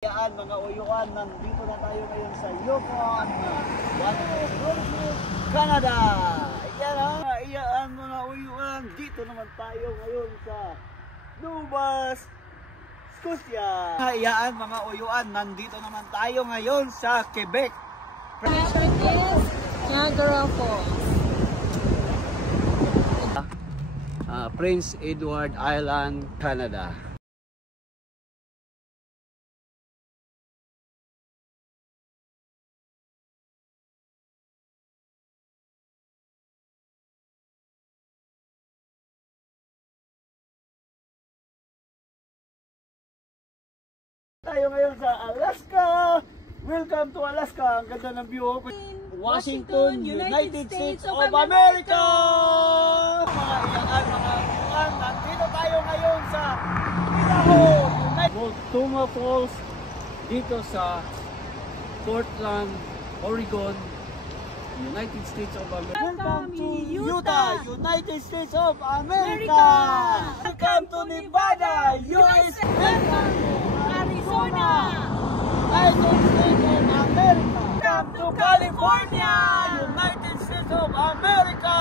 Yan mga uyuan, nandito na tayo ngayon sa Yukon, Canada. Yan mga uyuan, dito naman tayo ngayon sa Nova Scotia. Yan mga uyuan, nandito naman tayo ngayon sa Quebec. Niagara Falls. Prince Edward Island, Canada. Tayo ngayon sa Alaska. Welcome to Alaska. Ang ganda ng view. Washington, United States of America. Mga iyangan, mga iyangan. Nandito tayo ngayon sa Idaho, Multnomah Falls, dito sa Portland, Oregon, United States of America. Welcome to Utah, United States of America. Welcome to Nevada, USA. Welcome to Arizona, United States of America. Welcome to California, United States of America.